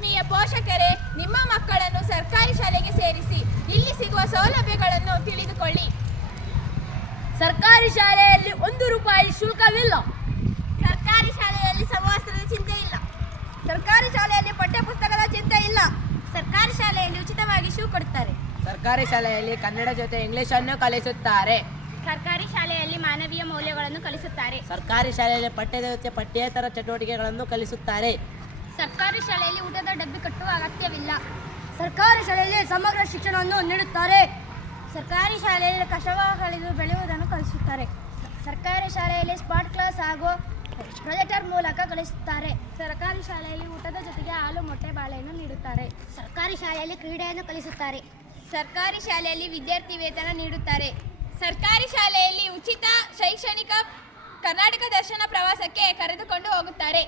ಆತ್ಮೀಯ ಪೋಷಕರೇ, ನಿಮ್ಮ ಮಕ್ಕಳನ್ನು ಸರ್ಕಾರಿ ಶಾಲೆಗೆ ಸೇರಿಸಿ. ಇಲ್ಲಿ ಸಿಗುವ ಸೌಲಭ್ಯಗಳನ್ನು ತಿಳಿದುಕೊಳ್ಳಿ. ಸರ್ಕಾರಿ ಶಾಲೆಯಲ್ಲಿ 1 ರೂಪಾಯಿ ಶುಲ್ಕವಿಲ್ಲ. ಸರ್ಕಾರಿ ಶಾಲೆಯಲ್ಲಿ ಸಮವಸ್ತ್ರದ ಚಿಂತೆ ಇಲ್ಲ. ಸರ್ಕಾರಿ ಶಾಲೆಯಲ್ಲಿ ಪಠ್ಯಪುಸ್ತಕದ ಚಿಂತೆ ಇಲ್ಲ. ಸರ್ಕಾರಿ ಶಾಲೆಯಲ್ಲಿ ಉಚಿತವಾಗಿ ಶೂ ಕೊಡುತ್ತಾರೆ. ಸರ್ಕಾರಿ ಶಾಲೆಯಲ್ಲಿ ಕನ್ನಡ ಜೊತೆ ಇಂಗ್ಲಿಷ್ ಅನ್ನು ಕಲಿಸುತ್ತಾರೆ. ಸರ್ಕಾರಿ ಶಾಲೆಯಲ್ಲಿ ಮಾನವೀಯ ಮೌಲ್ಯಗಳನ್ನು ಕಲಿಸುತ್ತಾರೆ. ಸರ್ಕಾರಿ ಶಾಲೆಯಲ್ಲಿ ಪಠ್ಯದ ಜೊತೆ ಪಠ್ಯೇತರ ಚಟುವಟಿಕೆಗಳನ್ನು ಕಲಿಸುತ್ತಾರೆ. ಸರ್ಕಾರಿ ಶಾಲೆಯಲ್ಲಿ ಊಟದ ಡಬ್ಬಿ ಕಟ್ಟುವ ಅಗತ್ಯವಿಲ್ಲ. ಸರ್ಕಾರಿ ಶಾಲೆಯಲ್ಲಿ ಸಮಗ್ರ ಶಿಕ್ಷಣವನ್ನು ನೀಡುತ್ತಾರೆ. ಸರ್ಕಾರಿ ಶಾಲೆಯಲ್ಲಿ ಕಸವನ್ನು ಕಳೆದು ಬೆಳೆಯುವುದನ್ನು ಕಲಿಸುತ್ತಾರೆ. ಸರ್ಕಾರಿ ಶಾಲೆಯಲ್ಲಿ ಸ್ಮಾರ್ಟ್ ಕ್ಲಾಸ್ ಹಾಗೂ ಪ್ರೊಜೆಕ್ಟರ್ ಮೂಲಕ ಕಲಿಸುತ್ತಾರೆ. ಸರ್ಕಾರಿ ಶಾಲೆಯಲ್ಲಿ ಊಟದ ಜೊತೆಗೆ ಹಾಲು, ಮೊಟ್ಟೆ, ಬಾಳೆಯನ್ನು ನೀಡುತ್ತಾರೆ. ಸರ್ಕಾರಿ ಶಾಲೆಯಲ್ಲಿ ಕ್ರೀಡೆಯನ್ನು ಕಲಿಸುತ್ತಾರೆ. ಸರ್ಕಾರಿ ಶಾಲೆಯಲ್ಲಿ ವಿದ್ಯಾರ್ಥಿ ವೇತನ ನೀಡುತ್ತಾರೆ. ಸರ್ಕಾರಿ ಶಾಲೆಯಲ್ಲಿ ಉಚಿತ ಶೈಕ್ಷಣಿಕ ಕರ್ನಾಟಕ ದರ್ಶನ ಪ್ರವಾಸಕ್ಕೆ ಕರೆದುಕೊಂಡು ಹೋಗುತ್ತಾರೆ.